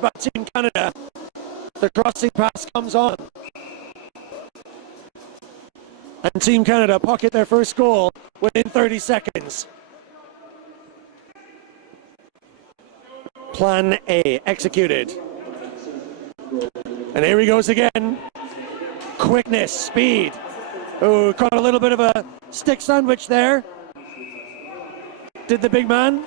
by Team Canada. The crossing pass comes on. And Team Canada pocket their first goal within 30 seconds. Plan A executed. And here he goes again. Quickness, speed. Oh, caught a little bit of a stick sandwich there. Did the big man.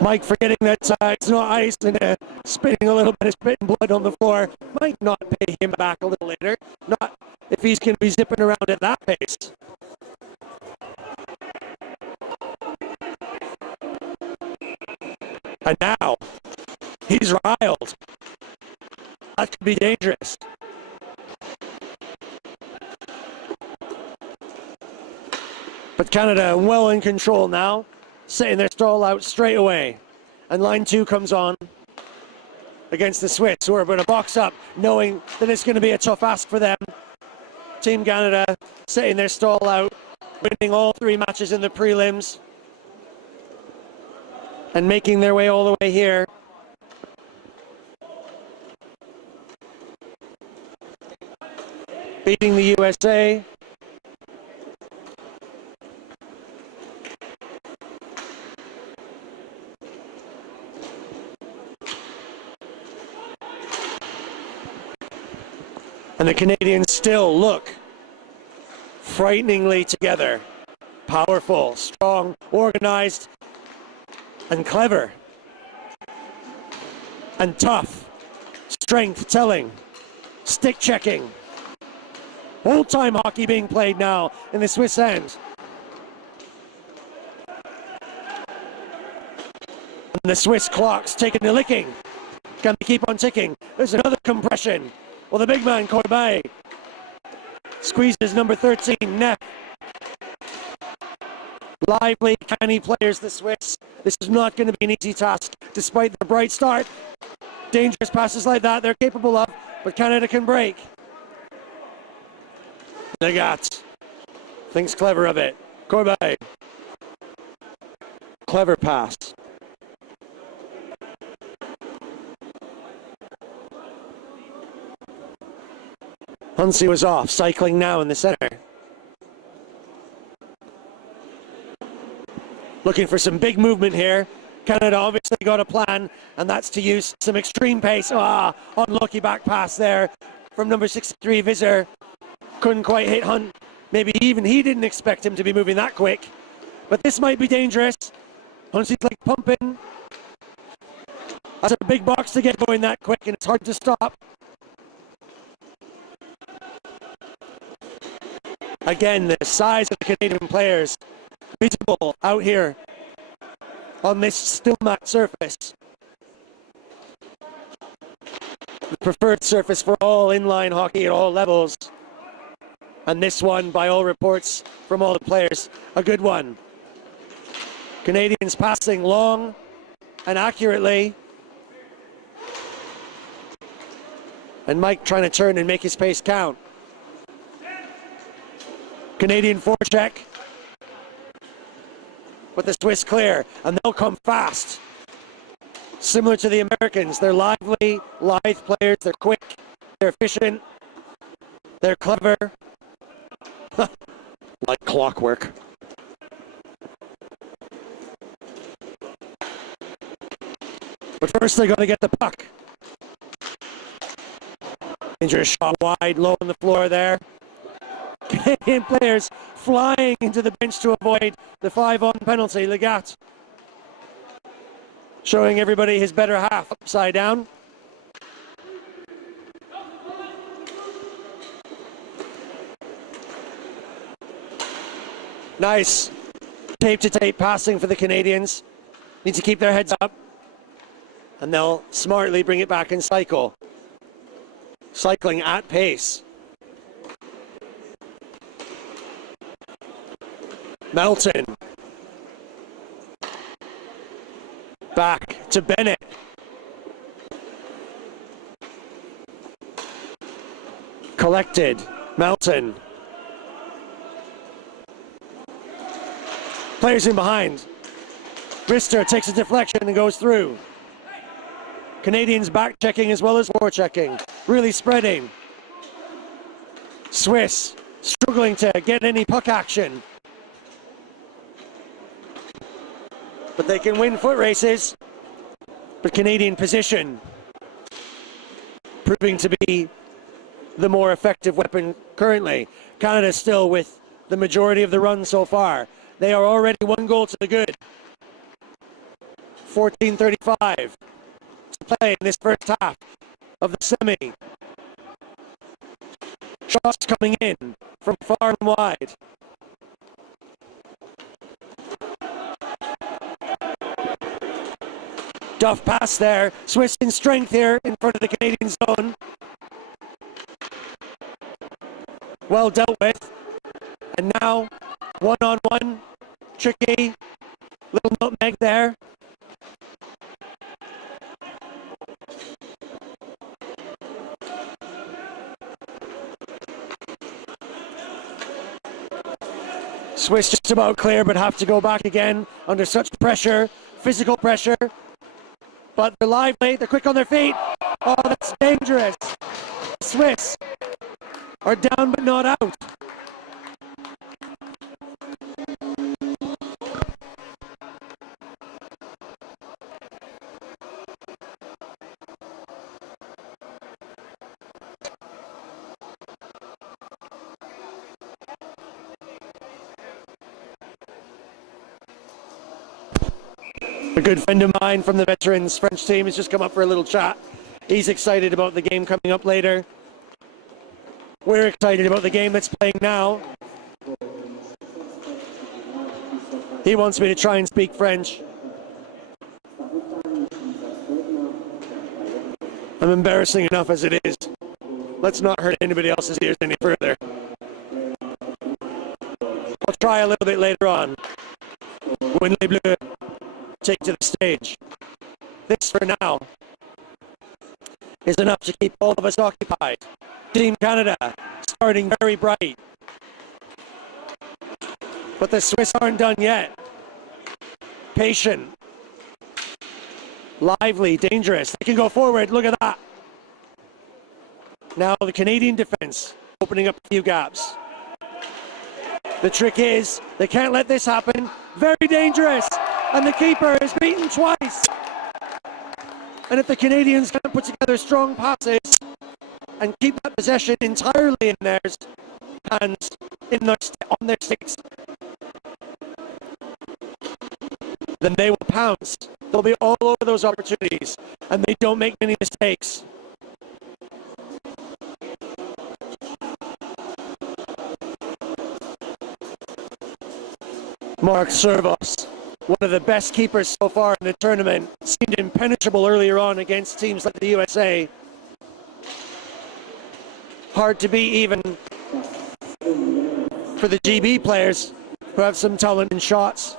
Mike forgetting that it's not ice and spitting a little bit of spit and blood on the floor. Might not pay him back a little later. Not if he's going to be zipping around at that pace. And now, he's riled. That could be dangerous. But Canada well in control now, setting their stall out straight away. And line 2 comes on against the Swiss, who are going to box up, knowing that it's going to be a tough ask for them. Team Canada setting their stall out, winning all 3 matches in the prelims, and making their way all the way here. Beating the USA. And the Canadians still look frighteningly together. Powerful, strong, organized, and clever. And tough. Strength telling. Stick checking. Old-time hockey being played now in the Swiss end. And the Swiss clock's taking a licking. Can they keep on ticking? There's another compression. Well, the big man, Maio, squeezes number 13, Neff. Lively, canny players, the Swiss. This is not going to be an easy task, despite their bright start. Dangerous passes like that, they're capable of, but Canada can break. Legat thinks clever of it. Maio. Clever pass. Huntsy was off, cycling now in the center. Looking for some big movement here. Canada obviously got a plan, and that's to use some extreme pace. Unlucky back pass there from number 63, Visser. Couldn't quite hit Hunt. Maybe even he didn't expect him to be moving that quick. But this might be dangerous. Huntsy's like pumping. That's a big box to get going that quick, and it's hard to stop. Again, the size of the Canadian players visible out here on this still mat surface. The preferred surface for all inline hockey at all levels. And this one, by all reports from all the players, a good one. Canadians passing long and accurately. And Mike trying to turn and make his pace count. Canadian forecheck. But the Swiss clear, and they'll come fast. Similar to the Americans, they're lively, lithe players, they're quick, they're efficient, they're clever. Like clockwork. But first they got to get the puck. Dangerous shot wide, low on the floor there. Canadian players flying into the bench to avoid the 5-on penalty. Legat showing everybody his better half upside down. Nice tape-to-tape passing for the Canadians. Need to keep their heads up, and they'll smartly bring it back and cycle. Cycling at pace. Melton. Back to Bennett. Collected. Melton. Players in behind. Rister takes a deflection and goes through. Canadians back checking as well as forward checking. Really spreading. Swiss struggling to get any puck action. But they can win foot races. But Canadian position proving to be the more effective weapon currently. Canada still with the majority of the run so far. They are already 1 goal to the good. 14:35 to play in this first half of the semi. Shots coming in from far and wide. Duff pass there. Swiss in strength here in front of the Canadian zone. Well dealt with. And now, one-on-one, tricky. Little nutmeg there. Swiss just about clear, but have to go back again under such pressure, physical pressure. But they're lively, they're quick on their feet. Oh, that's dangerous. Swiss are down but not out. A good friend of mine from the veterans French team has just come up for a little chat. He's excited about the game coming up later. We're excited about the game that's playing now. He wants me to try and speak French. I'm embarrassing enough as it is. Let's not hurt anybody else's ears any further. I'll try a little bit later on. When les Bleus take to the stage. This for now is enough to keep all of us occupied. Team Canada starting very bright. But the Swiss aren't done yet. Patient. Lively, dangerous. They can go forward, look at that. Now the Canadian defense opening up a few gaps. The trick is, they can't let this happen. Very dangerous. And the keeper is beaten twice. And if the Canadians can put together strong passes and keep that possession entirely in their hands, on their sticks, then they will pounce. They'll be all over those opportunities, and they don't make many mistakes. Mark Servos, one of the best keepers so far in the tournament, seemed impenetrable earlier on against teams like the USA. Hard to beat even for the GB players who have some talent in shots.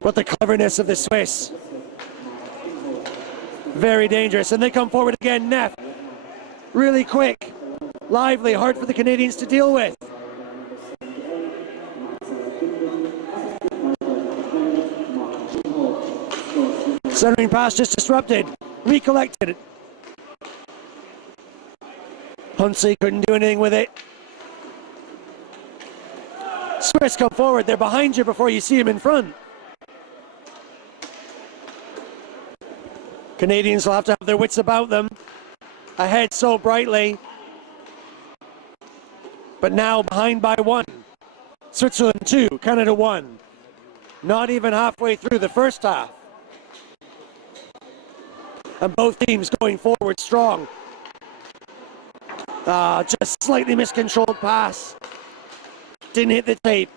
But the cleverness of the Swiss, very dangerous. And they come forward again, Neff. Really quick, lively, hard for the Canadians to deal with. Centering pass just disrupted, recollected. Hunsey couldn't do anything with it. Swiss come forward, they're behind you before you see him in front. Canadians will have to have their wits about them. Ahead so brightly. But now behind by 1. Switzerland 2, Canada 1. Not even halfway through the first half. And both teams going forward strong. Just slightly miscontrolled pass. Didn't hit the tape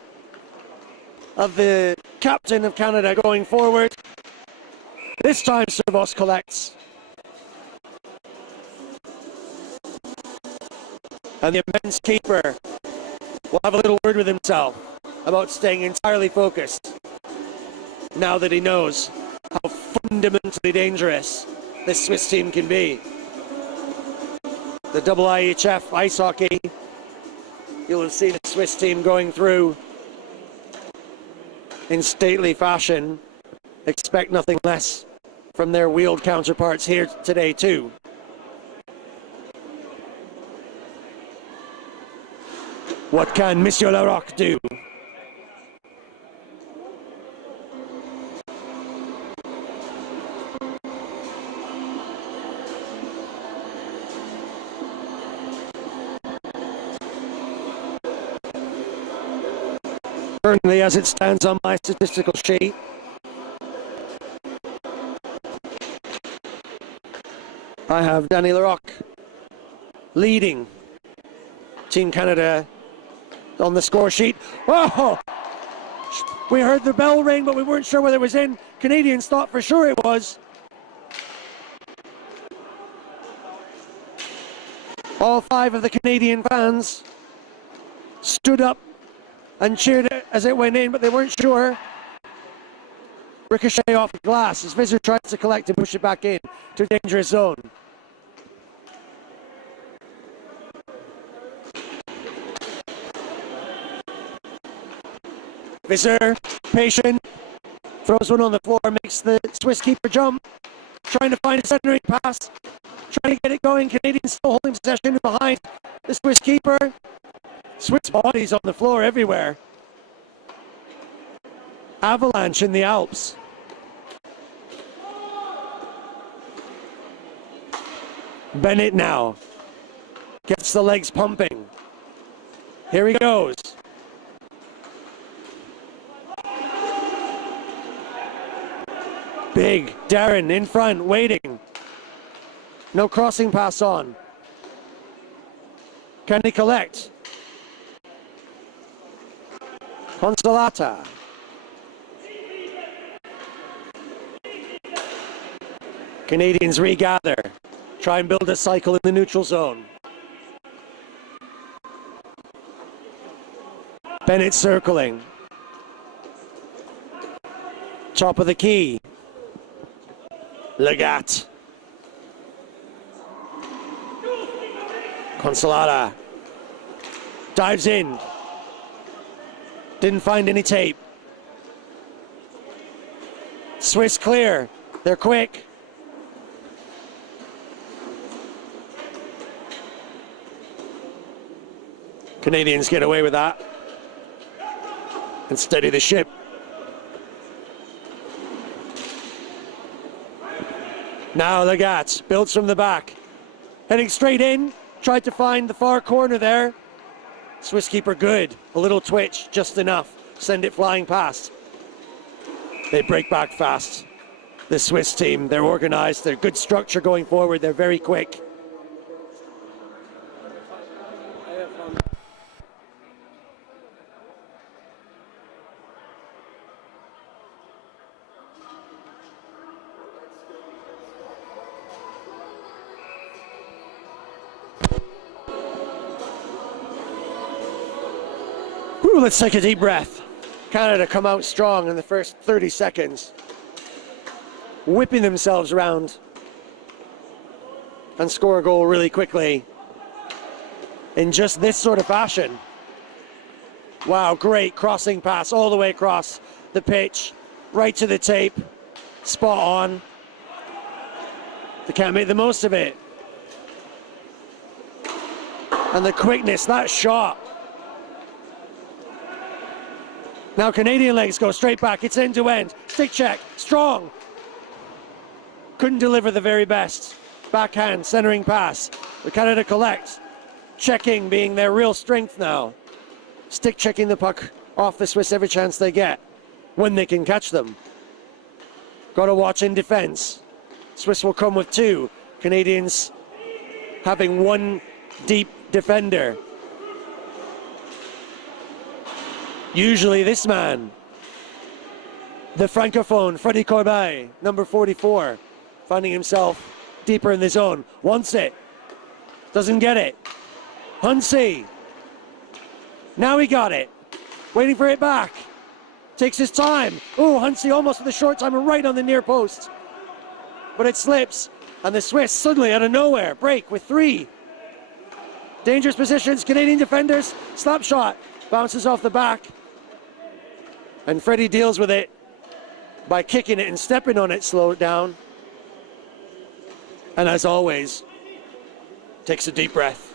of the captain of Canada going forward. This time Servos collects. And the immense keeper will have a little word with himself about staying entirely focused now that he knows how fundamentally dangerous this Swiss team can be. The IIHF ice hockey, you'll have seen the Swiss team going through in stately fashion. Expect nothing less from their wheeled counterparts here today too. What can Monsieur Larocque do? Currently, as it stands on my statistical sheet, I have Danny Larocque leading Team Canada on the score sheet. Oh! We heard the bell ring, but we weren't sure whether it was in. Canadians thought for sure it was. All 5 of the Canadian fans stood up and cheered it as it went in, but they weren't sure. Ricochet off the glass as Visser tries to collect and push it back in to a dangerous zone. Visser, patient, throws one on the floor, makes the Swiss keeper jump, trying to find a centering pass, trying to get it going. Canadians still holding possession behind the Swiss keeper. Swiss bodies on the floor everywhere. Avalanche in the Alps. Bennett now gets the legs pumping. Here he goes. Big Darren in front, waiting. No crossing pass on. Can he collect? Consolata. Canadians regather. Try and build a cycle in the neutral zone. Bennett circling. Top of the key. Legat. Consolata. Dives in. Didn't find any tape. Swiss clear. They're quick. Canadians get away with that and steady the ship. Now Legat builds from the back. Heading straight in. Tried to find the far corner there. Swiss keeper good. A little twitch, just enough. Send it flying past. They break back fast. The Swiss team, they're organized. They're good structure going forward. They're very quick. Ooh, let's take a deep breath. Canada come out strong in the first 30 seconds, whipping themselves around and score a goal really quickly in just this sort of fashion. Wow, great crossing pass all the way across the pitch, right to the tape, spot on. They can't make the most of it. And the quickness, that shot. Now Canadian legs go straight back. It's end to end. Stick check. Strong. Couldn't deliver the very best. Backhand, centering pass. The Canada collect. Checking being their real strength now. Stick checking the puck off the Swiss every chance they get. When they can catch them. Got to watch in defense. Swiss will come with 2. Canadians having 1 deep defender. Usually this man, the Francophone, Freddie Corbeil, number 44, finding himself deeper in the zone. Wants it. Doesn't get it. Hunsey. Now he got it. Waiting for it back. Takes his time. Oh, Hunsey almost with a short timer right on the near post. But it slips. And the Swiss suddenly out of nowhere break with 3. Dangerous positions. Canadian defenders. Slap shot. Bounces off the back. And Freddie deals with it by kicking it and stepping on it, slow it down. And as always, takes a deep breath.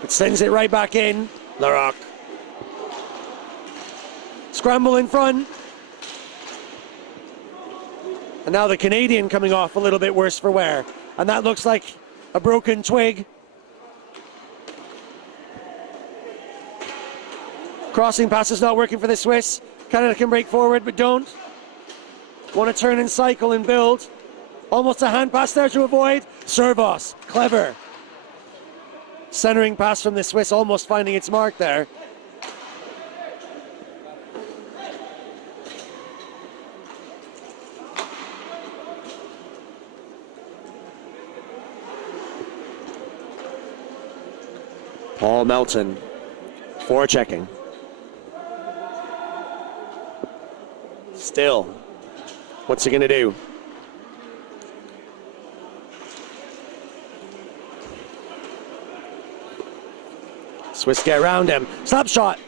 But sends it right back in. Larocque. Scramble in front. And now the Canadian coming off a little bit worse for wear. And that looks like a broken twig. Crossing pass is not working for the Swiss. Canada can break forward, but don't. Want to turn and cycle and build. Almost a hand pass there to avoid. Servos, clever. Centering pass from the Swiss, almost finding its mark there. Paul Melton, forechecking. Still, what's he gonna do? Swiss get around him. Slap shot.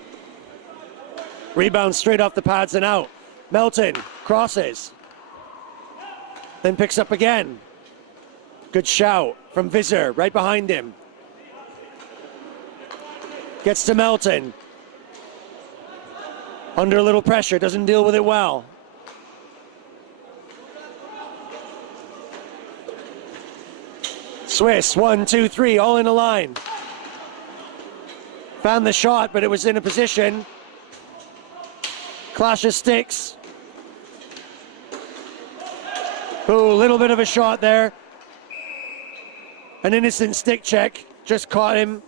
Rebound straight off the pads and out. Melton crosses. Then picks up again. Good shout from Visser right behind him. Gets to Melton. Under a little pressure, doesn't deal with it well. Swiss, 1, 2, 3, all in a line. Found the shot, but it was in a position. Clash of sticks. Ooh, a little bit of a shot there. An innocent stick check, just caught him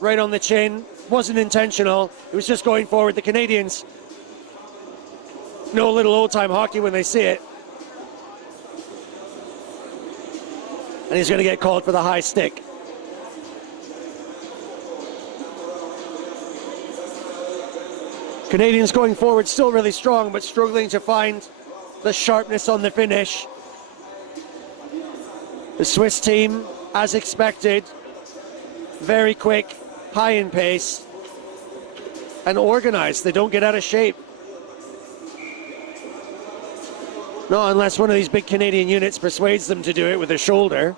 right on the chin. Wasn't intentional, it was just going forward. The Canadians know a little old-time hockey when they see it. And he's gonna get called for the high stick. Canadians going forward, still really strong, but struggling to find the sharpness on the finish. The Swiss team, as expected, very quick, high in pace, and organized. They don't get out of shape. No, unless one of these big Canadian units persuades them to do it with their shoulder.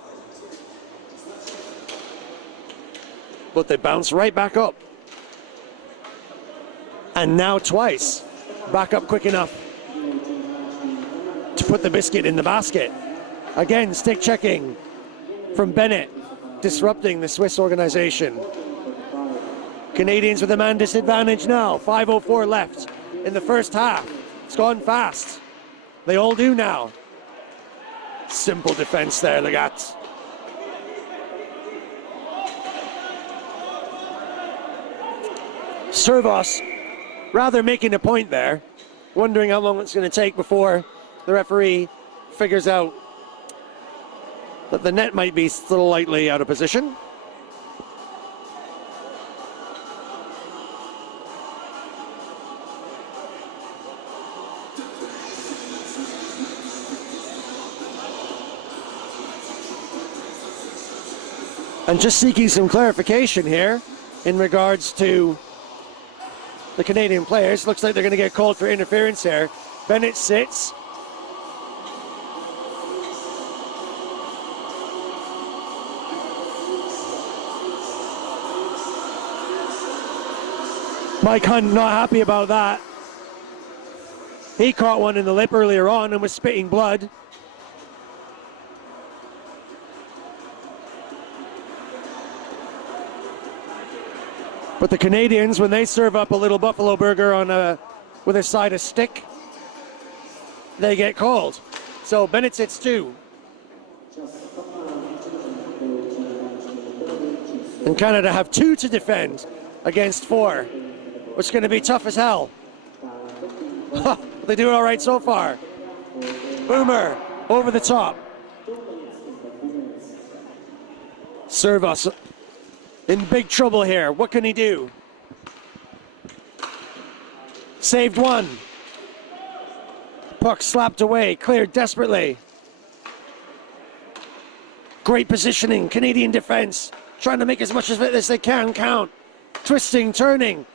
But they bounce right back up. And now twice, back up quick enough to put the biscuit in the basket. Again, stick checking from Bennett, disrupting the Swiss organization. Canadians with a man disadvantage now, 5:04 left in the first half. It's gone fast. They all do now. Simple defense there, Legat. Servos rather making a point there, wondering how long it's going to take before the referee figures out that the net might be slightly out of position. And just seeking some clarification here in regards to the Canadian players. Looks like they're going to get called for interference here. Bennett sits. Mike Hunt not happy about that. He caught one in the lip earlier on and was spitting blood. But the Canadians, when they serve up a little buffalo burger on with a side of stick, they get called. So Bennett sits 2. And Canada have 2 to defend against 4, which is going to be tough as hell. They do it all right so far. Boomer over the top. Servos in big trouble here. What can he do? Saved one. Puck slapped away, cleared desperately. Great positioning, Canadian defense, trying to make as much of it as they can count. Twisting, turning,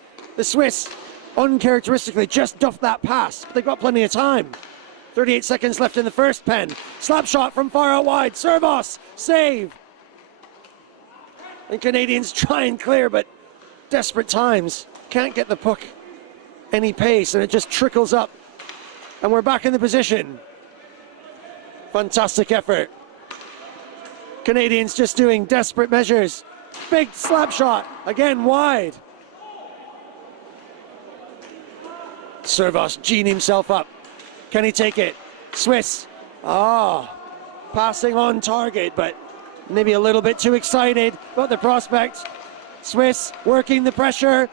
The Swiss, uncharacteristically, just duffed that pass, but they've got plenty of time. 38 seconds left in the first pen. Slap shot from far out wide. Servos, save. And Canadians try and clear, but desperate times. Can't get the puck any pace, and it just trickles up. And we're back in the position. Fantastic effort. Canadians just doing desperate measures. Big slap shot, again wide. Servos gene himself up. Can he take it? Swiss. Passing on target, but maybe a little bit too excited about the prospect. Swiss working the pressure.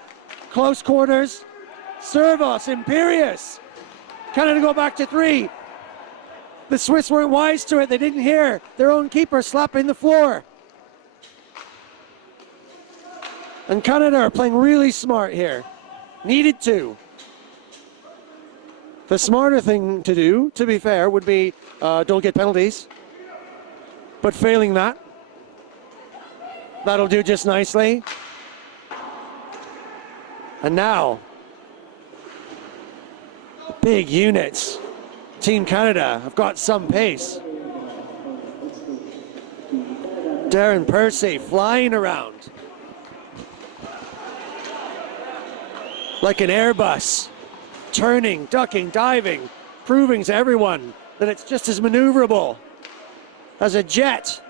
Close quarters. Servos, imperious. Canada go back to 3. The Swiss weren't wise to it. They didn't hear their own keeper slapping the floor. And Canada are playing really smart here. Needed to. The smarter thing to do, to be fair, would be don't get penalties. But failing that, that'll do just nicely. And now, big units. Team Canada have got some pace. Darren Percy flying around like an Airbus, turning, ducking, diving, proving to everyone that it's just as maneuverable as a jet.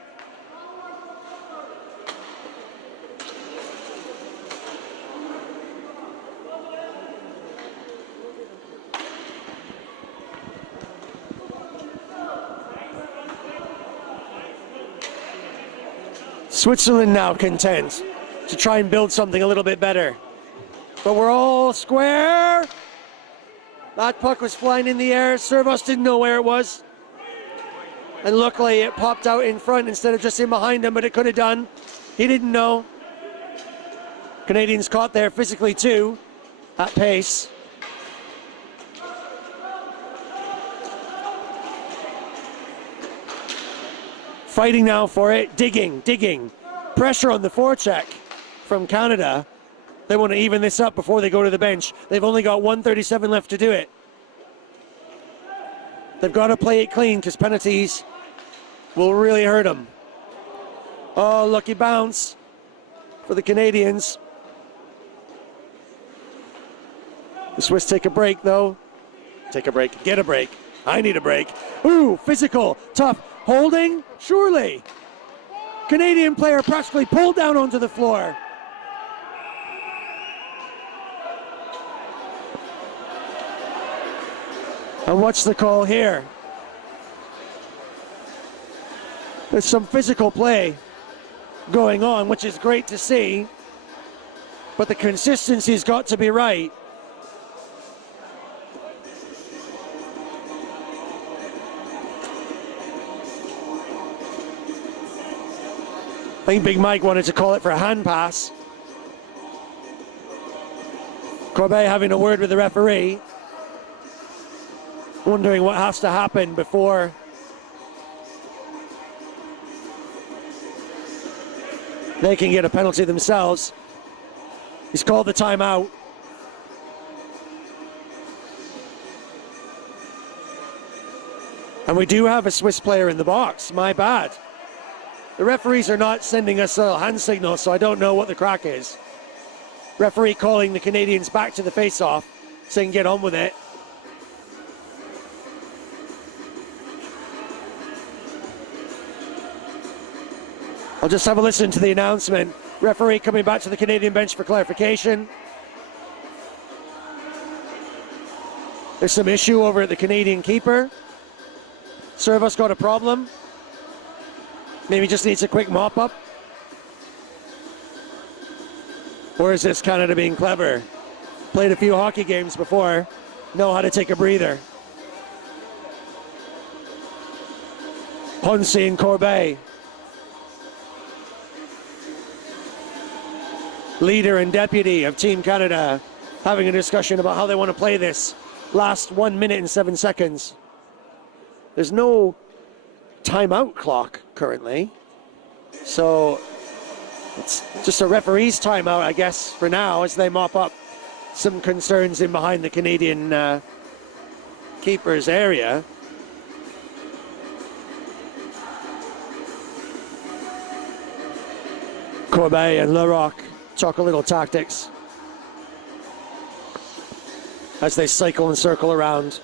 Switzerland now content to try and build something a little bit better. But we're all square. That puck was flying in the air. Servos didn't know where it was. And luckily it popped out in front instead of just in behind him, but it could have done. He didn't know. Canadians caught there physically too, at pace. Fighting now for it, digging. Pressure on the forecheck from Canada. They want to even this up before they go to the bench. They've only got 1:37 left to do it. They've got to play it clean because penalties will really hurt them. Oh, lucky bounce for the Canadians. The Swiss take a break though. Take a break, get a break. I need a break. Ooh, physical, tough. Holding? Surely. Canadian player practically pulled down onto the floor. And what's the call here? There's some physical play going on, which is great to see. But the consistency's got to be right. I think Big Mike wanted to call it for a hand pass. Corbet having a word with the referee, wondering what has to happen before they can get a penalty themselves. He's called the timeout. And we do have a Swiss player in the box, my bad. The referees are not sending us a hand signal, so I don't know what the crack is. Referee calling the Canadians back to the face-off, saying get on with it. I'll just have a listen to the announcement. Referee coming back to the Canadian bench for clarification. There's some issue over at the Canadian keeper. Servos got a problem. Maybe just needs a quick mop-up. Or is this Canada being clever? Played a few hockey games before. Know how to take a breather. Ponce and Corbet. Leader and deputy of Team Canada having a discussion about how they want to play this last 1 minute and 7 seconds. There's no timeout clock currently, so it's just a referee's timeout, I guess, for now as they mop up some concerns in behind the Canadian keeper's area. Corbeil and Larocque talk a little tactics as they cycle and circle around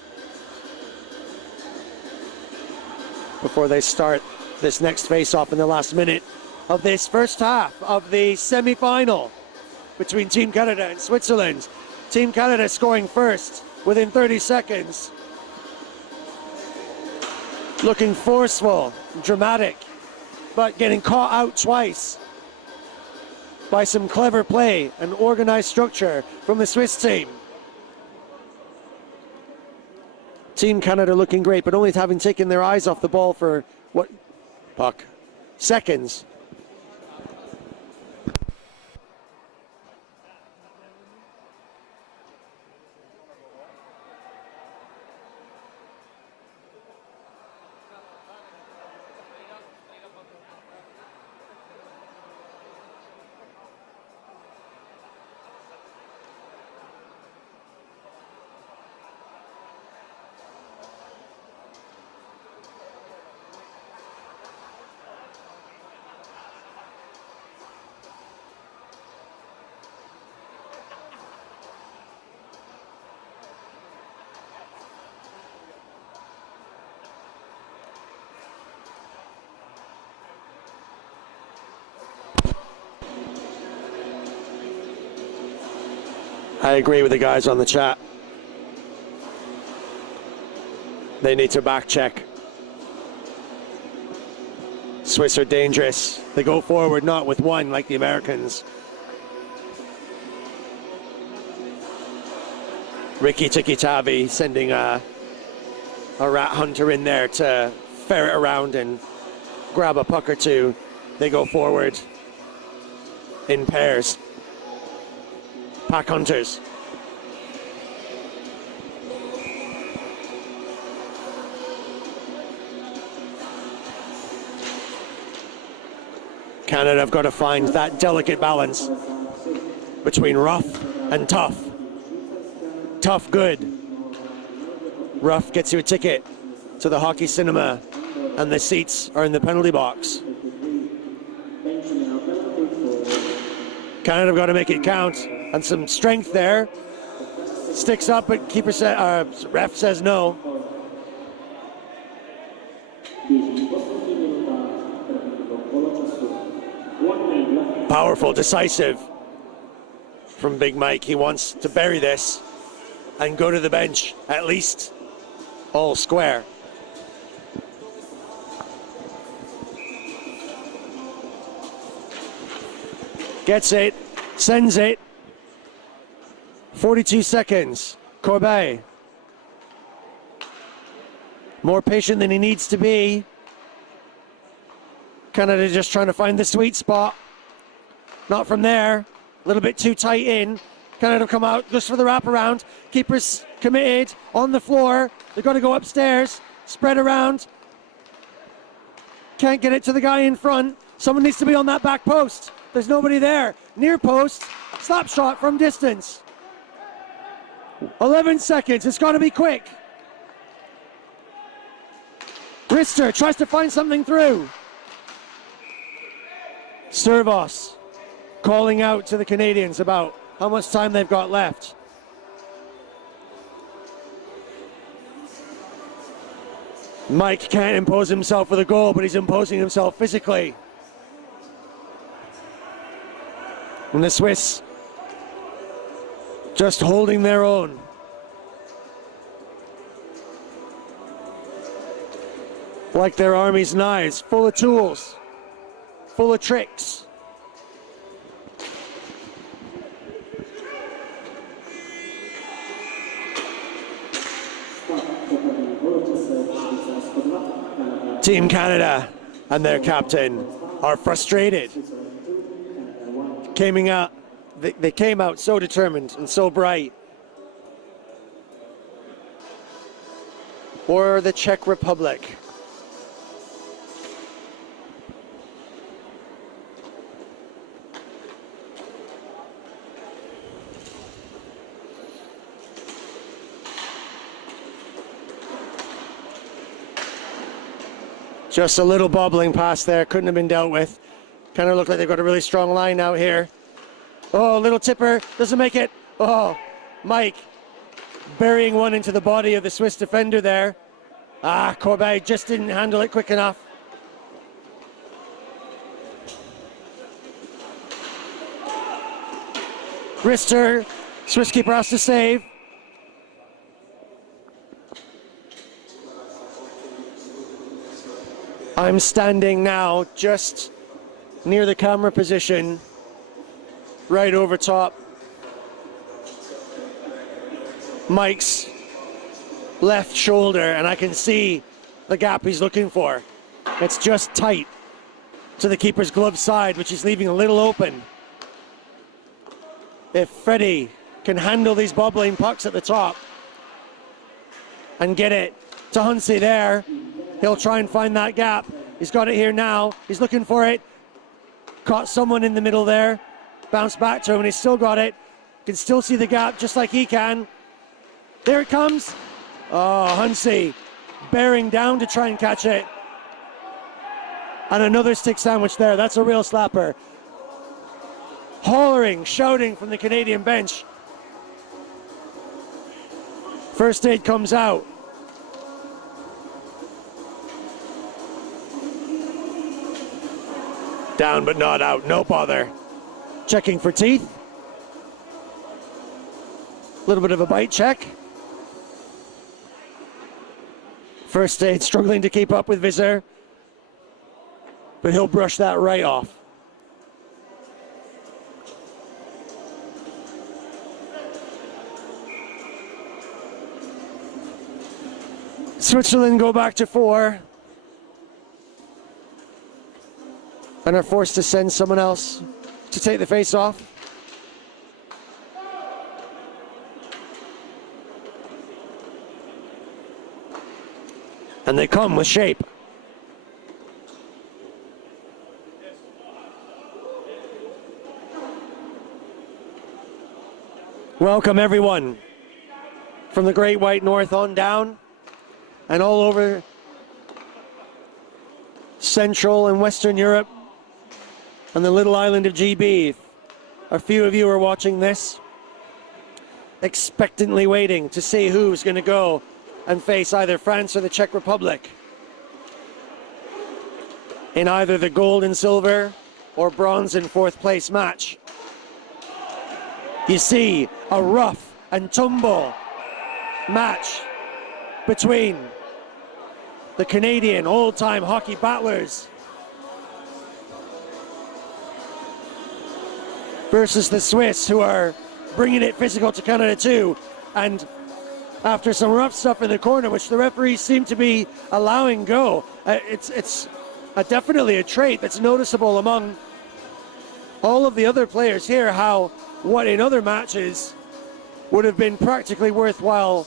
before they start this next face-off in the last minute of this first half of the semi-final between Team Canada and Switzerland. Team Canada scoring first within 30 seconds. Looking forceful, dramatic, but getting caught out twice by some clever play and organized structure from the Swiss team. Team Canada looking great, but only having taken their eyes off the ball for what? Puck. Seconds. I agree with the guys on the chat. They need to back check. Swiss are dangerous. They go forward, not with one like the Americans. Ricky Tiki-Tavi sending a rat hunter in there to ferret around and grab a puck or two. They go forward in pairs. Pack hunters. Canada have got to find that delicate balance between rough and tough. Tough, good. Rough gets you a ticket to the hockey cinema, and the seats are in the penalty box. Canada have got to make it count, and some strength there. Sticks up, but ref says no. Powerful, decisive from Big Mike. He wants to bury this and go to the bench, at least all square. Gets it, sends it. 42 seconds. Corbeil. More patient than he needs to be. Canada just trying to find the sweet spot. Not from there. A little bit too tight in. Canada come out, goes for the wraparound. Keeper's committed on the floor. They've got to go upstairs. Spread around. Can't get it to the guy in front. Someone needs to be on that back post. There's nobody there. Near post. Slap shot from distance. 11 seconds. It's got to be quick. Rister tries to find something through. Servos calling out to the Canadians about how much time they've got left. Mike can't impose himself with a goal, but he's imposing himself physically. And the Swiss just holding their own. Like their army's knives, full of tools, full of tricks. Team Canada and their captain are frustrated. They came out so determined and so bright. Or the Czech Republic. Just a little bobbling pass there, couldn't have been dealt with. Kind of look like they've got a really strong line out here. Oh, little tipper, doesn't make it. Oh, Mike burying one into the body of the Swiss defender there. Ah, Corbet just didn't handle it quick enough. Wrister, Swiss keeper has to save. I'm standing now just near the camera position, right over top Mike's left shoulder, and I can see the gap he's looking for. It's just tight to the keeper's glove side, which is leaving a little open. If Freddie can handle these bobbling pucks at the top and get it to Huntsy there, he'll try and find that gap. He's got it here now. He's looking for it. Caught someone in the middle there. Bounced back to him, and he's still got it. Can still see the gap just like he can. There it comes. Oh, Huntsy bearing down to try and catch it. And another stick sandwich there. That's a real slapper. Hollering, shouting from the Canadian bench. First aid comes out. Down but not out, no bother. Checking for teeth. A little bit of a bite check. First aid struggling to keep up with Visser, but he'll brush that right off. Switzerland go back to 4 and are forced to send someone else to take the face off. And they come with shape. Welcome everyone from the Great White North on down and all over Central and Western Europe and the little island of GB. A few of you are watching this, expectantly waiting to see who's going to go and face either France or the Czech Republic in either the gold and silver or bronze and fourth place match. You see a rough and tumble match between the Canadian old-time hockey battlers versus the Swiss, who are bringing it physical to Canada too. And after some rough stuff in the corner, which the referees seem to be allowing go, it's definitely a trait that's noticeable among all of the other players here, how what in other matches would have been practically worthwhile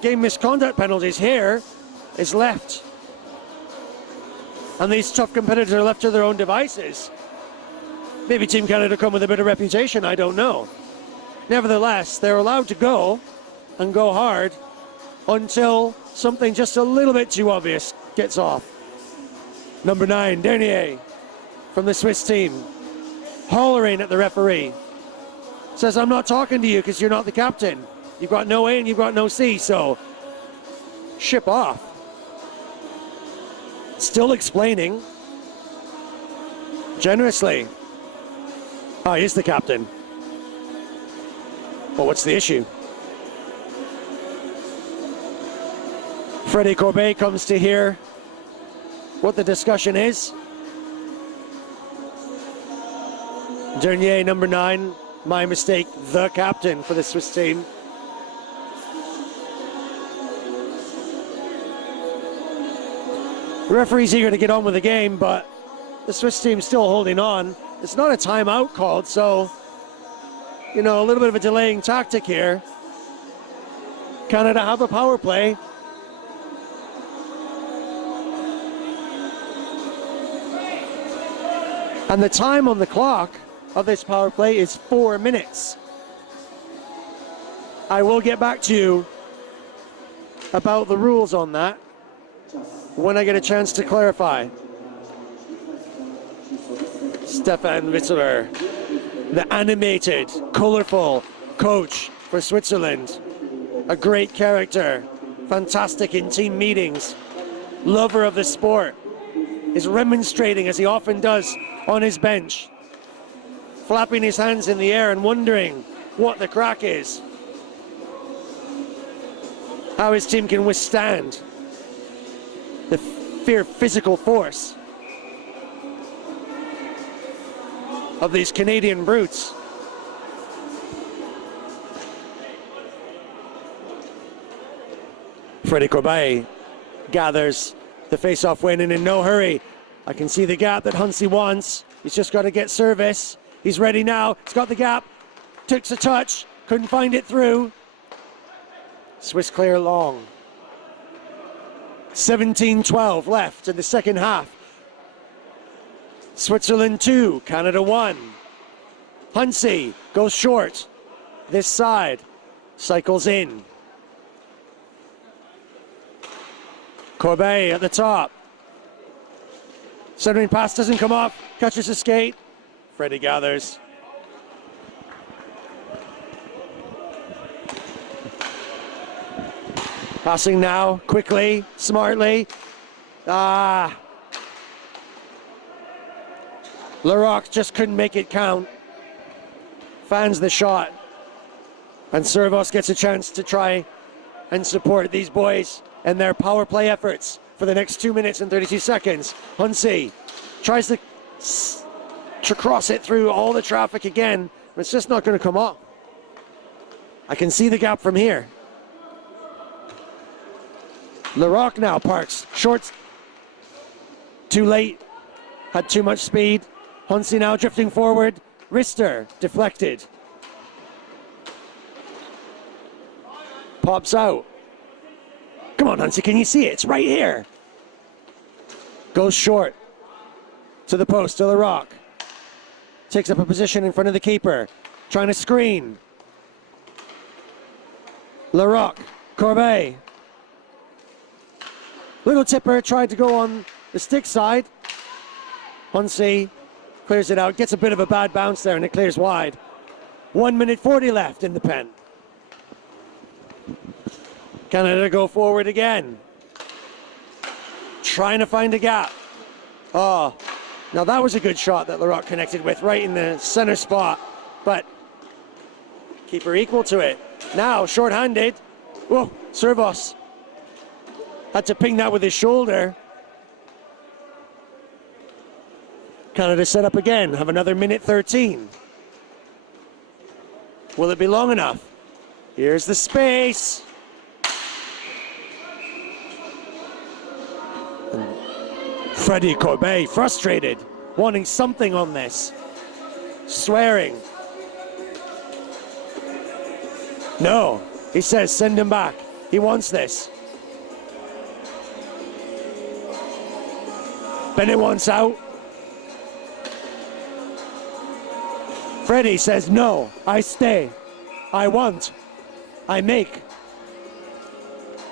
game misconduct penalties here is left. And these tough competitors are left to their own devices. Maybe Team Canada come with a bit of reputation, I don't know. Nevertheless, they're allowed to go and go hard until something just a little bit too obvious gets off. Number 9, Dernier from the Swiss team, hollering at the referee. Says, I'm not talking to you because you're not the captain. You've got no A and you've got no C, so ship off. Still explaining generously. Oh, he's the captain. Well, what's the issue? Freddie Corbet comes to hear what the discussion is. Dernier, number 9, my mistake, the captain for the Swiss team. The referee's eager to get on with the game, but the Swiss team's still holding on. It's not a timeout called, so, you know, a little bit of a delaying tactic here. Canada have a power play. And the time on the clock of this power play is 4 minutes. I will get back to you about the rules on that. when I get a chance to clarify. Stefan Witzler, the animated, colorful coach for Switzerland. A great character, fantastic in team meetings, lover of the sport, is remonstrating as he often does on his bench, flapping his hands in the air and wondering what the crack is, how his team can withstand the sheer physical force of these Canadian brutes. Freddie Corbet gathers the face-off win and in no hurry. I can see the gap that Huntsy wants. He's just got to get service. He's ready now. He's got the gap. Takes a touch. Couldn't find it through. Swiss clear long. 17-12 left in the second half. Switzerland 2, Canada 1. Huntsy goes short. This side cycles in. Corbet at the top. Centering pass doesn't come off. Catches the skate. Freddie gathers. Passing now, quickly, smartly. Larocque just couldn't make it count. Fans the shot. And Servos gets a chance to try and support these boys and their power play efforts for the next 2 minutes and 32 seconds. Huntsy tries to cross it through all the traffic again, but it's just not going to come off. I can see the gap from here. Larocque now parks. Short. Too late. Had too much speed. Huntsy now drifting forward. Rister deflected. Pops out. Come on, Huntsy, can you see it? It's right here. Goes short. To the post, to Larocque. Takes up a position in front of the keeper. Trying to screen. Larocque. Corbet. Little tipper tried to go on the stick side. Huntsy clears it out. Gets a bit of a bad bounce there and it clears wide. 1 minute 40 left in the pen. Canada go forward again. Trying to find a gap. Oh, now that was a good shot that Larocque connected with right in the center spot. But keeper equal to it. Now short-handed. Whoa, Servos. Had to ping that with his shoulder. Canada set up again. Have another minute 13. Will it be long enough? Here's the space. Freddie Corbet, frustrated, wanting something on this. Swearing. No, he says send him back. He wants this. Bennett wants out. Freddie says no, I stay. I want. I make.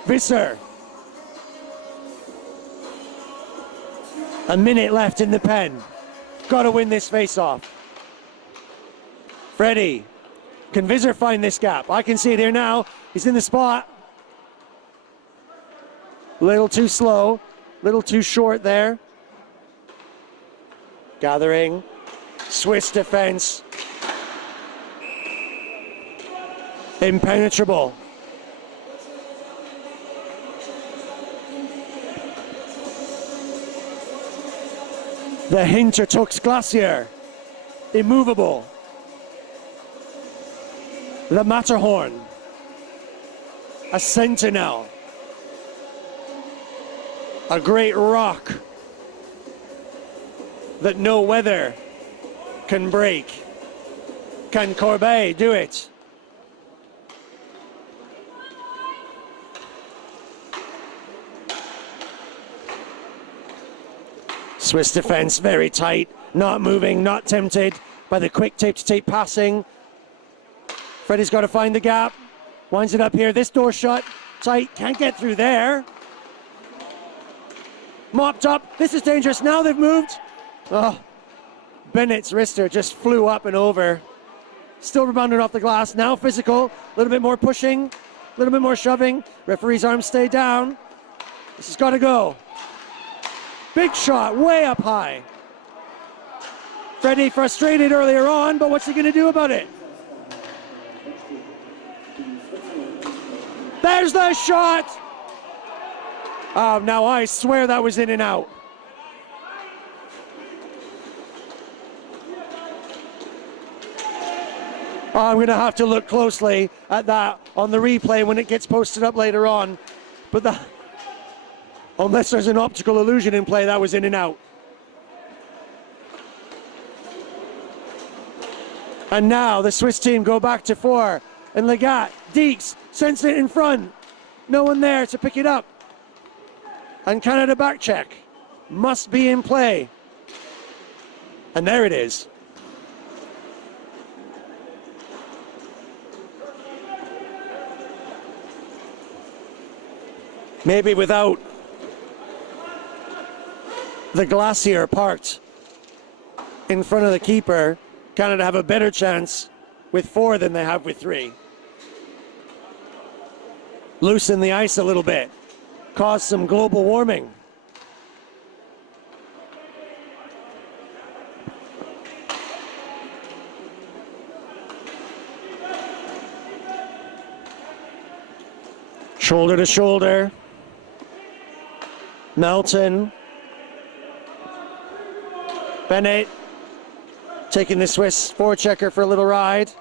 Visser. A minute left in the pen. Got to win this face-off. Freddie. Can Visser find this gap? I can see it here now. He's in the spot. Little too slow. Little too short there. Gathering. Swiss defense. Impenetrable. The Hintertux Glacier, immovable. The Matterhorn, a sentinel. A great rock that no weather can break. Can Corbet do it? Swiss defense very tight, not moving, not tempted by the quick tape-to-tape passing. Freddie's got to find the gap. Winds it up here. This door shut, tight, can't get through there. mopped up. This is dangerous. Now they've moved. Oh, Bennett's wrister just flew up and over. Still rebounded off the glass. Now physical. A little bit more pushing. A little bit more shoving. Referee's arms stay down. This has got to go. Big shot, way up high. Freddie frustrated earlier on, but what's he going to do about it? There's the shot! Oh, now I swear that was in and out. I'm going to have to look closely at that on the replay when it gets posted up later on. But that, unless there's an optical illusion in play, that was in and out. And now the Swiss team go back to 4. And Legat, Deeks, sends it in front. No one there to pick it up. And Canada back check. Must be in play. And there it is. Maybe without the Glacier parked in front of the keeper, Canada have a better chance with 4 than they have with 3. Loosen the ice a little bit, cause some global warming. Shoulder to shoulder. Melton. Bennett taking the Swiss forechecker for a little ride.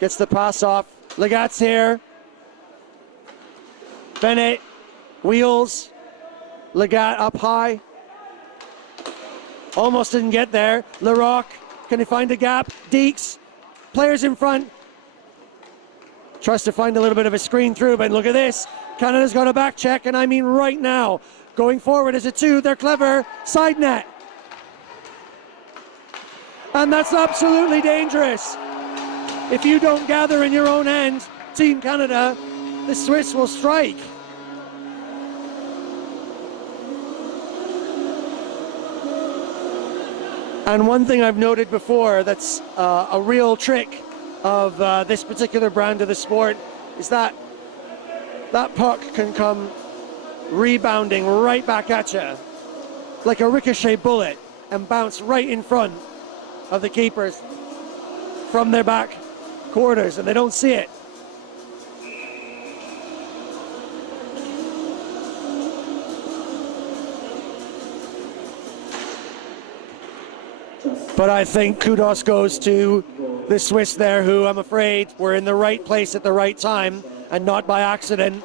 Gets the pass off. Legat's here. Bennett wheels. Legat up high. Almost didn't get there. Larocque, can he find a gap? Deeks, players in front. Tries to find a little bit of a screen through, but look at this. Canada's got a back check, and I mean right now. Going forward as a 2, they're clever. Side net. And that's absolutely dangerous. If you don't gather in your own end, Team Canada, the Swiss will strike. And one thing I've noted before that's a real trick of this particular brand of the sport is that that puck can come rebounding right back at you like a ricochet bullet and bounce right in front of the keepers from their back quarters, and they don't see it. But I think kudos goes to the Swiss there, who I'm afraid were in the right place at the right time and not by accident.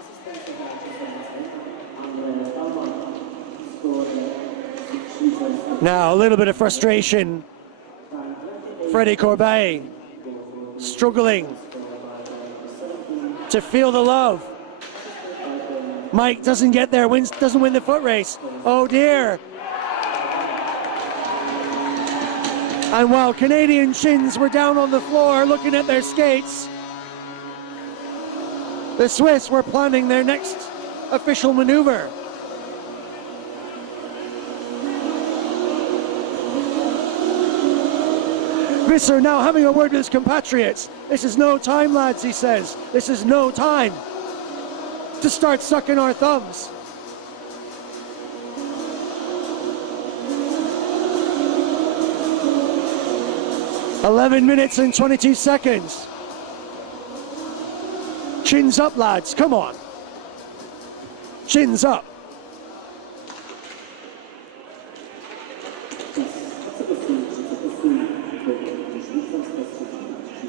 Now a little bit of frustration. Freddie Corbeil struggling to feel the love. Mike doesn't get there, doesn't win the foot race. Oh dear. And while Canadian shins were down on the floor looking at their skates, the Swiss were planning their next official maneuver. Visser now having a word with his compatriots. This is no time, lads, he says. This is no time to start sucking our thumbs. "11 minutes and 22 seconds. Chins up, lads, come on. Chins up.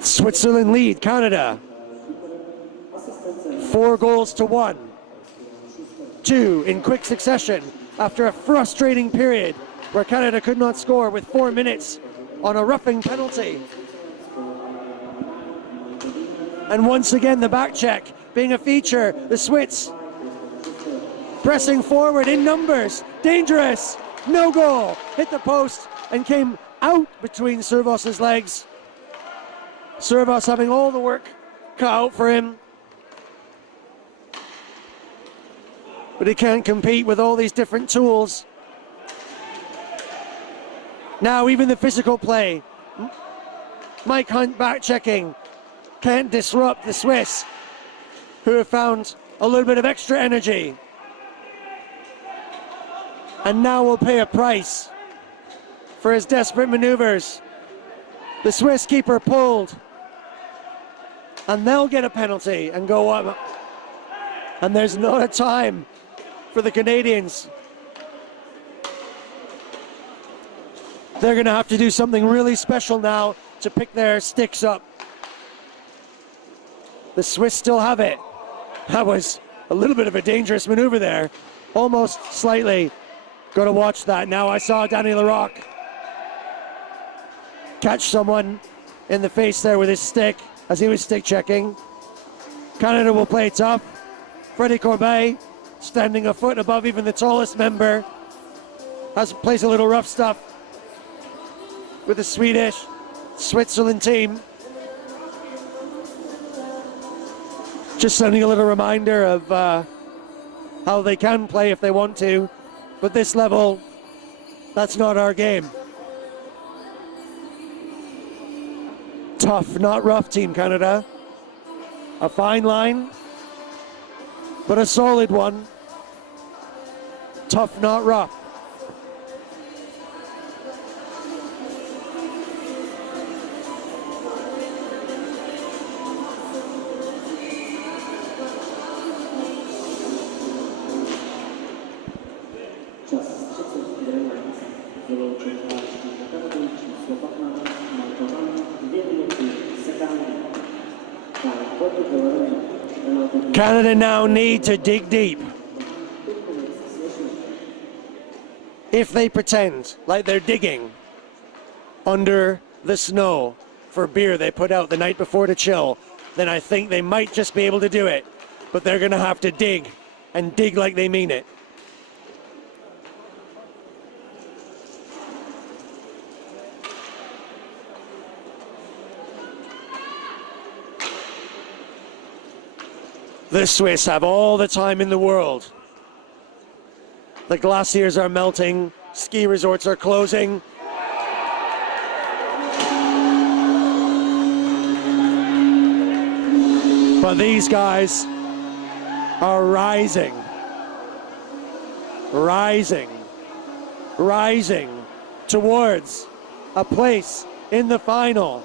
Switzerland lead Canada. 4-1. 2 in quick succession after a frustrating period where Canada could not score with 4 minutes on a roughing penalty. And once again, the back check being a feature. The Swiss pressing forward in numbers. Dangerous. No goal. Hit the post and came out between Servos' legs. Servos having all the work cut out for him. but he can't compete with all these different tools. Now even the physical play. Mike Hunt back checking. Can't disrupt the Swiss, who have found a little bit of extra energy. And now will pay a price for his desperate maneuvers. The Swiss keeper pulled. And they'll get a penalty and go up. And there's not a time for the Canadians. They're going to have to do something really special now to pick their sticks up. The Swiss still have it. That was a little bit of a dangerous maneuver there. Almost slightly. Got to watch that. Now I saw Danny Larocque catch someone in the face there with his stick as he was stick checking. Canada will play tough. Freddie Corbet, standing a foot above even the tallest member, plays a little rough stuff with the Swedish Switzerland team. Just sending a little reminder of how they can play if they want to, but this level, that's not our game. Tough, not rough, Team Canada. A fine line, but a solid one. Tough, not rough. Canada now need to dig deep. If they pretend like they're digging under the snow for beer they put out the night before to chill, then I think they might just be able to do it. But they're going to have to dig, and dig like they mean it. The Swiss have all the time in the world. The glaciers are melting, ski resorts are closing. But these guys are rising, rising, rising towards a place in the final.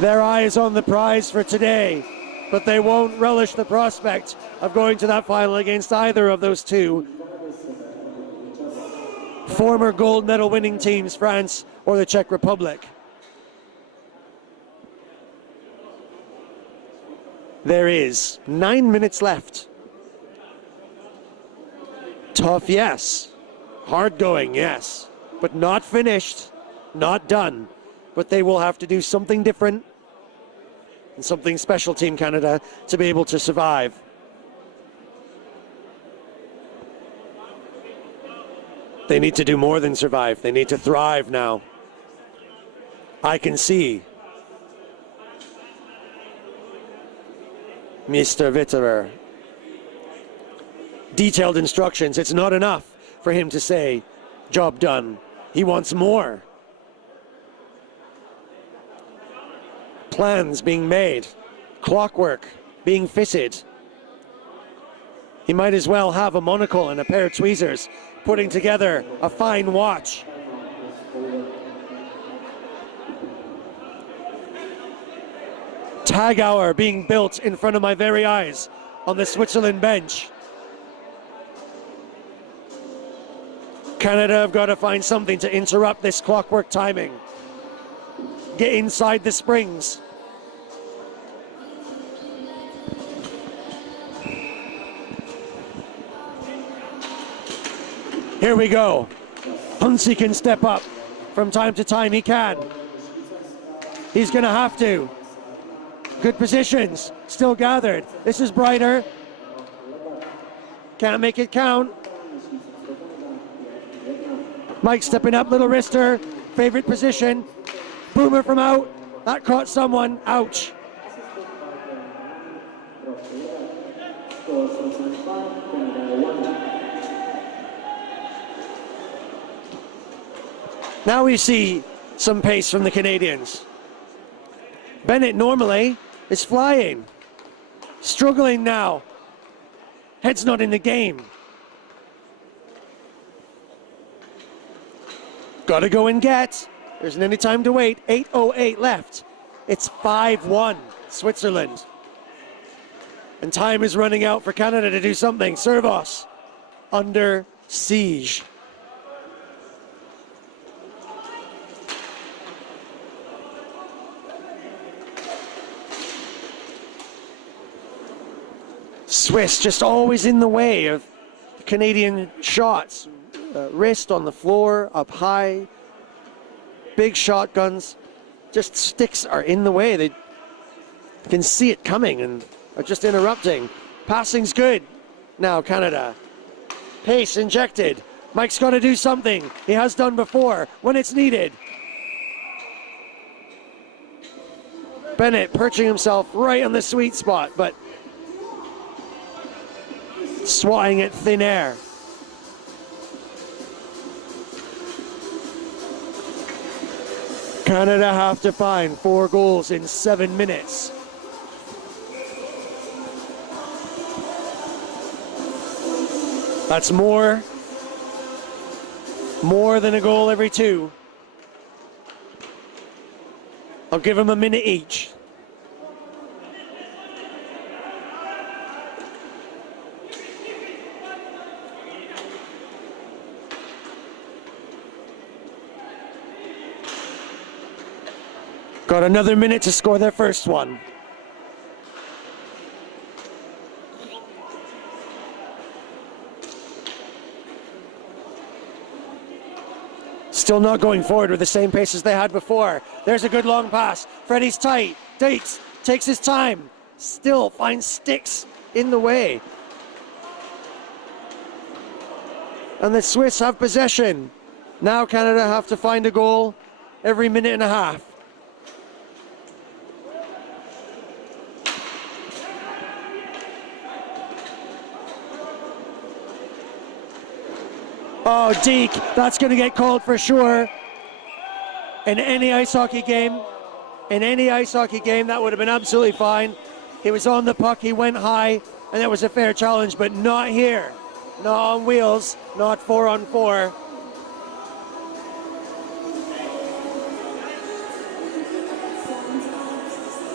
Their eye is on the prize for today, but they won't relish the prospect of going to that final against either of those two former gold medal winning teams, France or the Czech Republic. There is 9 minutes left. Tough, yes. Hard going, yes. But not finished, not done. But they will have to do something different and something special, Team Canada, to be able to survive. They need to do more than survive. They need to thrive now. I can see Mr. Witterer. Detailed instructions. It's not enough for him to say, job done. He wants more. Plans being made, clockwork being fitted. He might as well have a monocle and a pair of tweezers, putting together a fine watch. Tag hour being built in front of my very eyes on the Switzerland bench. Canada have got to find something to interrupt this clockwork timing. Get inside the springs. Here we go. Huntsy can step up from time to time. He can. He's going to have to. Good positions, still gathered. This is brighter. Can't make it count. Mike stepping up, little wrister, favorite position. Boomer from out, that caught someone, ouch. Now we see some pace from the Canadians. Bennett normally is flying, struggling now. Head's not in the game. Gotta go and get. There isn't any time to wait. 8:08 left. It's 5-1 Switzerland. And time is running out for Canada to do something. Servos under siege. Swiss just always in the way of the Canadian shots. Wrist on the floor, up high. Big shotguns. Just sticks are in the way. They can see it coming and are just interrupting. Passing's good now, Canada. Pace injected. Mike's got to do something. He has done before when it's needed. Bennett perching himself right on the sweet spot, but swatting at thin air. Canada have to find 4 goals in 7 minutes. That's more than a goal every 2. I'll give them a minute each. Got another minute to score their first one. Still not going forward with the same pace as they had before. There's a good long pass. Freddie's tight. Dates takes his time. Still finds sticks in the way. And the Swiss have possession. Now Canada have to find a goal every minute and a half. Oh, Deke, that's going to get called for sure. In any ice hockey game, that would have been absolutely fine. He was on the puck, he went high, and that was a fair challenge, but not here. Not on wheels, not 4-on-4.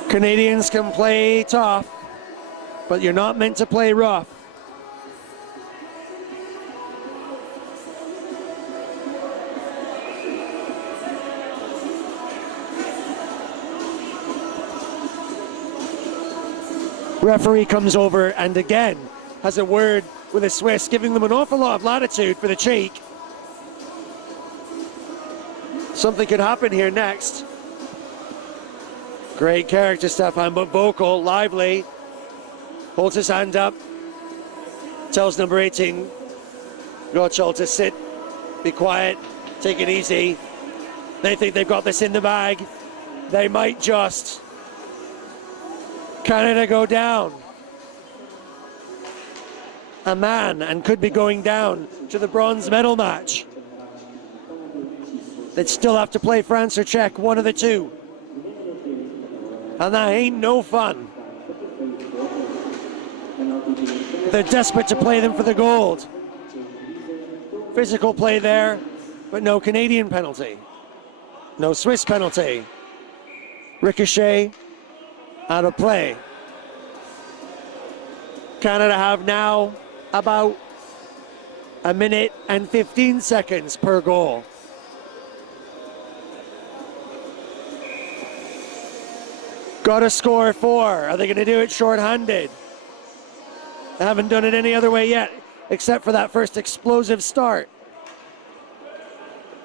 Canadians can play tough, but you're not meant to play rough. Referee comes over and again has a word with the Swiss, giving them an awful lot of latitude for the cheek. Something could happen here next. Great character, Stefan, but vocal, lively. Holds his hand up. Tells number 18, Gottschall, to sit, be quiet, take it easy. They think they've got this in the bag. They might just. Canada go down. A man, and could be going down to the bronze medal match. They'd still have to play France or Czech, one of the two. And that ain't no fun. They're desperate to play them for the gold. Physical play there, but no Canadian penalty. No Swiss penalty. Ricochet. Out of play. Canada have now about a minute and 15 seconds per goal. Gotta score 4. Are they gonna do it shorthanded? They haven't done it any other way yet, except for that first explosive start.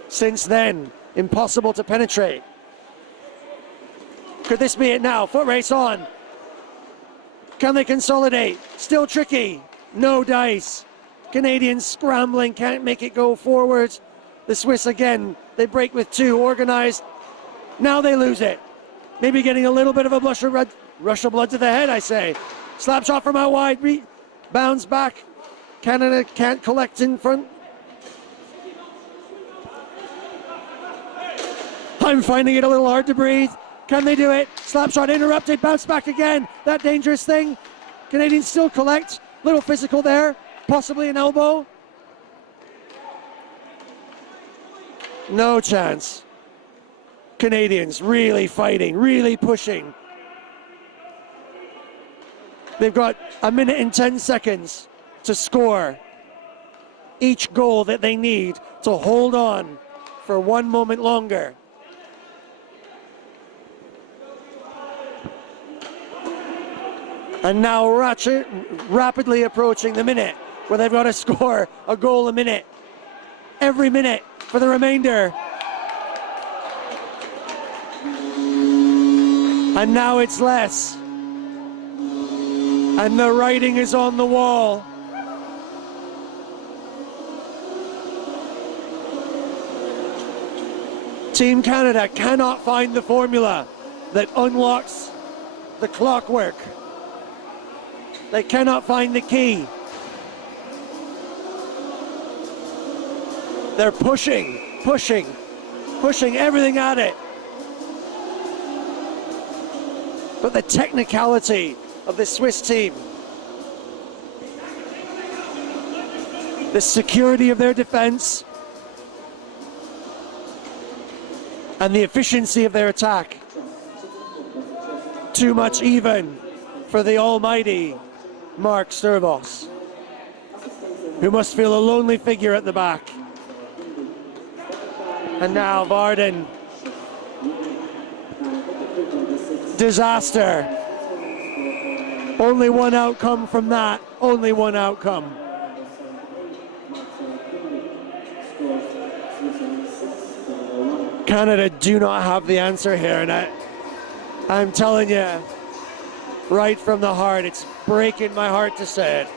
Since then, impossible to penetrate. Could this be it now? Foot race on. Can they consolidate? Still tricky. No dice. Canadians scrambling, can't make it go forward. The Swiss again, they break with 2, organized. Now they lose it. Maybe getting a little bit of a rush of blood to the head, I say. Slap shot from out wide. bounce back. Canada can't collect in front. I'm finding it a little hard to breathe. Can they do it? Slap shot interrupted, bounce back again. That dangerous thing. Canadians still collect. Little physical there, possibly an elbow. No chance. Canadians really fighting, really pushing. They've got 1 minute and 10 seconds to score each goal that they need to hold on for 1 moment longer. And now rapidly approaching the minute where they've got to score a goal a minute. Every minute for the remainder. And now it's less. And the writing is on the wall. Team Canada cannot find the formula that unlocks the clockwork. They cannot find the key. They're pushing everything at it. But the technicality of the Swiss team, the security of their defense, and the efficiency of their attack, too much even for the almighty Mark Servos, who must feel a lonely figure at the back. And now Varden. Disaster. Only one outcome from that. Only one outcome. Canada do not have the answer here, and I'm telling you, right from the heart, it's breaking my heart to say it.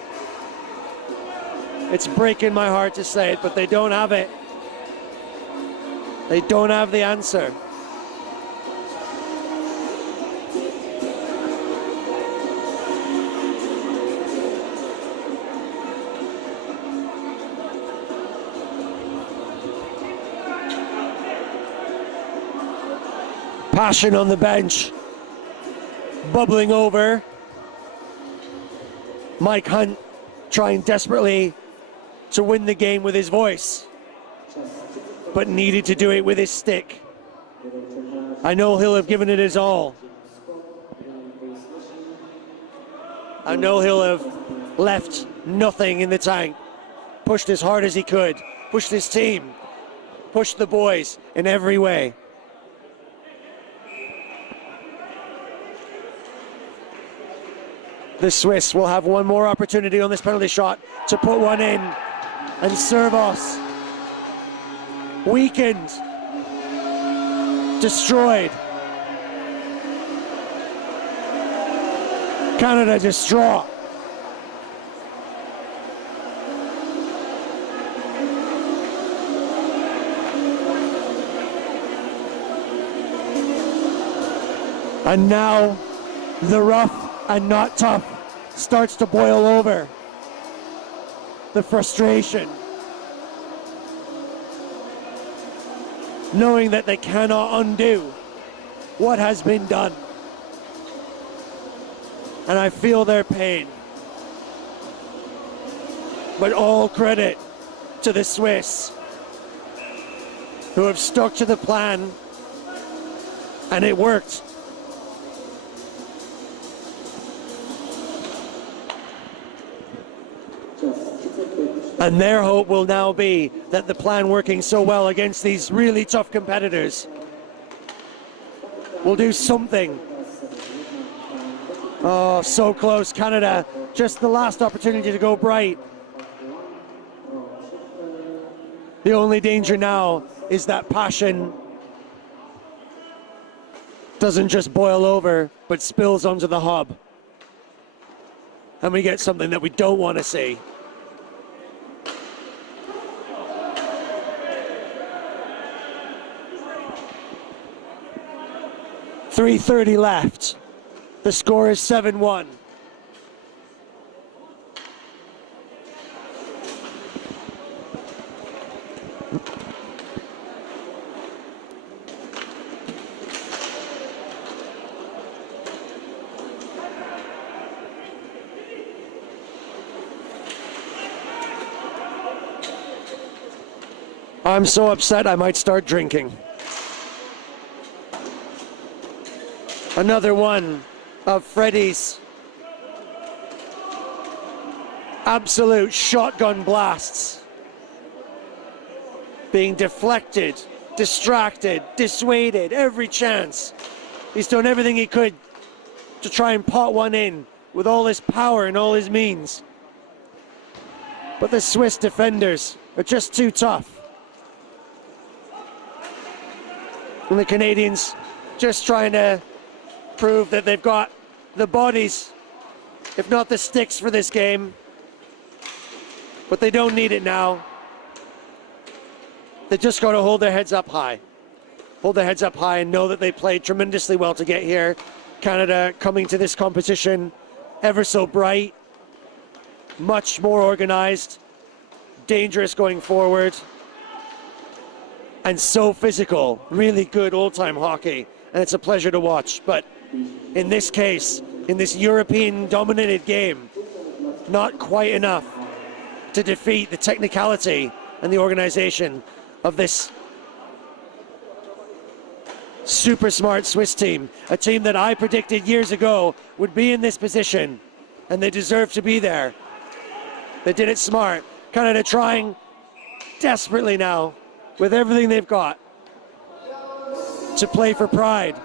It's breaking my heart to say it, but they don't have it. They don't have the answer. Passion on the bench, bubbling over. Mike Hunt trying desperately to win the game with his voice, but needed to do it with his stick. I know he'll have given it his all. I know he'll have left nothing in the tank, pushed as hard as he could, pushed his team, pushed the boys in every way. The Swiss will have one more opportunity on this penalty shot to put one in. And Servos, weakened, destroyed. Canada distraught. And now the rough and not tough starts to boil over. The frustration, knowing that they cannot undo what has been done. And I feel their pain. But all credit to the Swiss, who have stuck to the plan, and it worked. And their hope will now be that the plan working so well against these really tough competitors will do something. Oh, so close, Canada. Just the last opportunity to go bright. The only danger now is that passion doesn't just boil over, but spills onto the hub. And we get something that we don't want to see. .330 left. The score is 7-1. I'm so upset I might start drinking. Another one of Freddie's absolute shotgun blasts. Being deflected, distracted, dissuaded, every chance. He's done everything he could to try and pot one in with all his power and all his means. But the Swiss defenders are just too tough. And the Canadians just trying to prove that they've got the bodies, if not the sticks, for this game. But they don't need it now. They just got to hold their heads up high. Hold their heads up high and know that they played tremendously well to get here. Canada coming to this competition ever so bright, much more organized, dangerous going forward, and so physical. Really good old-time hockey, and it's a pleasure to watch. But in this case, in this European-dominated game, not quite enough to defeat the technicality and the organization of this super smart Swiss team, a team that I predicted years ago would be in this position, and they deserve to be there. They did it smart. Canada trying desperately now, with everything they've got, to play for pride.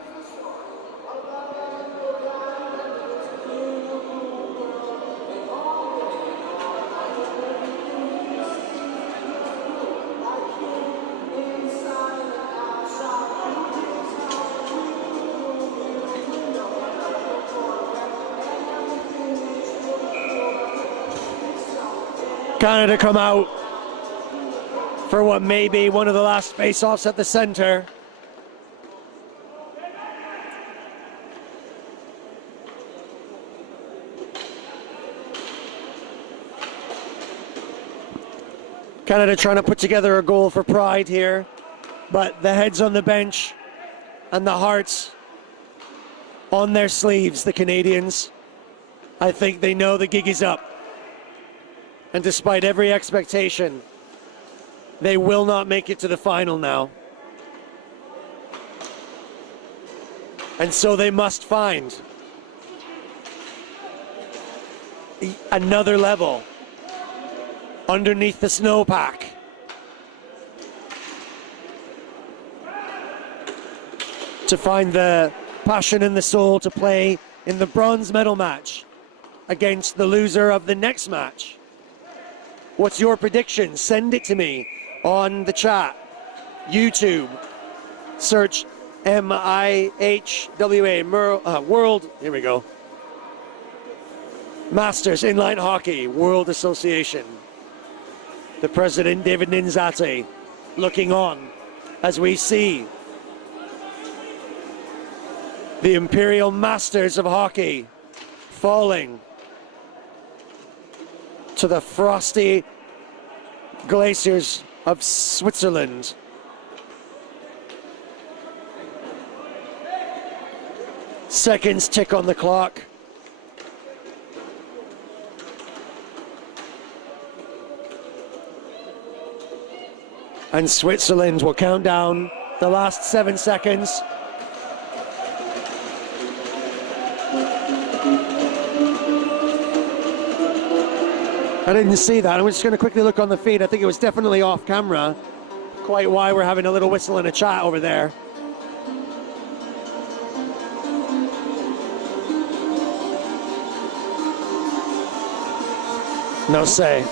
Canada come out for what may be one of the last face-offs at the center. Canada trying to put together a goal for pride here, but the heads on the bench and the hearts on their sleeves, the Canadians. I think they know the gig is up. And despite every expectation, they will not make it to the final now. And so they must find another level underneath the snowpack. To find the passion and the soul to play in the bronze medal match against the loser of the next match. What's your prediction? Send it to me on the chat. YouTube. Search MIHWA, World, here we go. Masters Inline Hockey World Association. The president, David Ninzate, looking on as we see the Imperial Masters of Hockey falling to the frosty glaciers of Switzerland. Seconds tick on the clock. And Switzerland will count down the last 7 seconds. I didn't see that. I'm just going to quickly look on the feed. I think it was definitely off camera. Quite why we're having a little whistle and a chat over there. No say.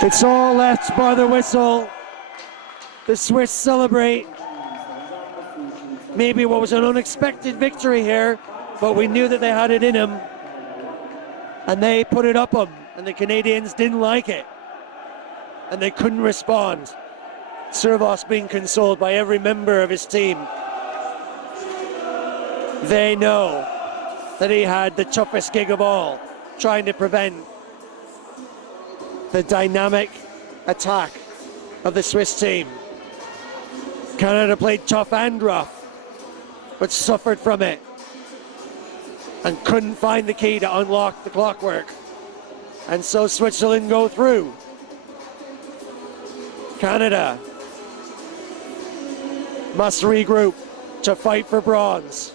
It's all left by the whistle. The Swiss celebrate. Maybe what was an unexpected victory here, but we knew that they had it in them. And they put it up them, and the Canadians didn't like it. And they couldn't respond. Servos being consoled by every member of his team. They know that he had the toughest gig of all, trying to prevent the dynamic attack of the Swiss team. Canada played tough and rough, but suffered from it and couldn't find the key to unlock the clockwork. And so Switzerland go through. Canada must regroup to fight for bronze.